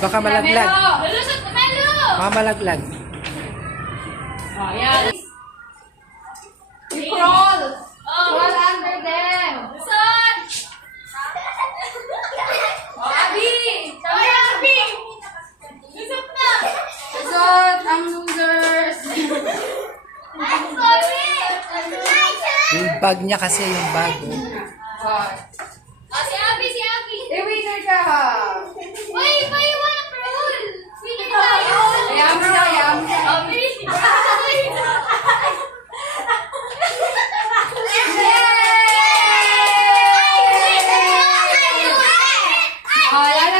baka malaglag. Lulusot na Melo! Baka malaglag. Oh, yan. You crawl. Oh. Crawl under them. Lusot! Oh, Abi! Sabi Abi! Lusot na! Result, ang losers. Ay, sorry! Yung bag niya kasi, yung bag. oh. Oh. Oh, si Abi, si Abi! Eh, winner ka ha. All right.